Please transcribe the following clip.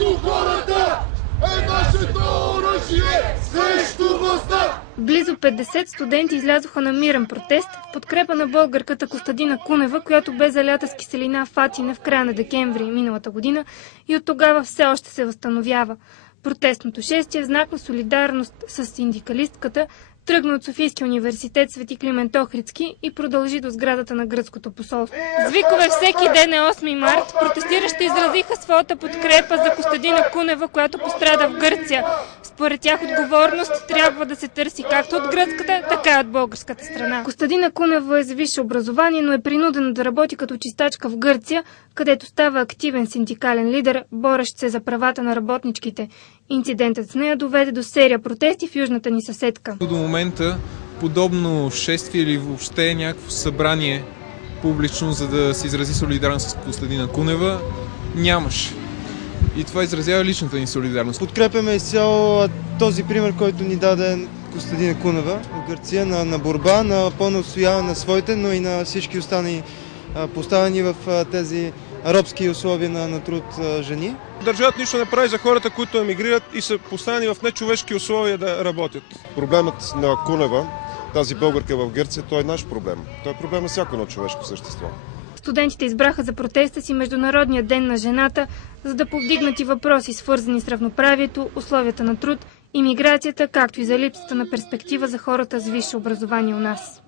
срещу хората е нашето оръжие срещу властта! Близо 50 студенти излязоха на мирен протест в подкрепа на българката Костадина Кунева, която бе залята с киселина в Атина в края на декември миналата година и от тогава все още се възстановява. Протестното шествие в знак на солидарност с синдикалистката тръгна от Софийския университет Свети Климент Охридски и продължи до сградата на гръцкото посолство. С викове всеки ден е 8 март, протестиращи изразиха своята подкрепа за Костадина Кунева, която пострада в Гърция. Според тях отговорност трябва да се търси както от гръцката, така и от българската страна. Костадина Кунева е с висше образование, но е принудена да работи като чистачка в Гърция, където става активен синдикален лидер, борещ се за правата на работничките. Инцидентът с нея доведе до серия протести в южната ни съседка. До момента подобно шествие или въобще някакво събрание публично, за да се изрази солидарност с Костадина Кунева, нямаше. И това изразява личната ни солидарност. Подкрепяме изцяло този пример, който ни даде Костадина Кунева в Гърция на борба, на пълно отстояване на своите, но и на всички останали поставени в тези робски условия на труд жени. Държавата нищо не прави за хората, които емигрират и са поставени в нечовешки условия да работят. Проблемът на Кунева, тази българка в Гърция, той е наш проблем. Той е проблем на всяко едно човешко същество. Студентите избраха за протеста си Международния ден на жената, за да повдигнат и въпроси, свързани с равноправието, условията на труд, имиграцията, както и за липсата на перспектива за хората с висше образование у нас.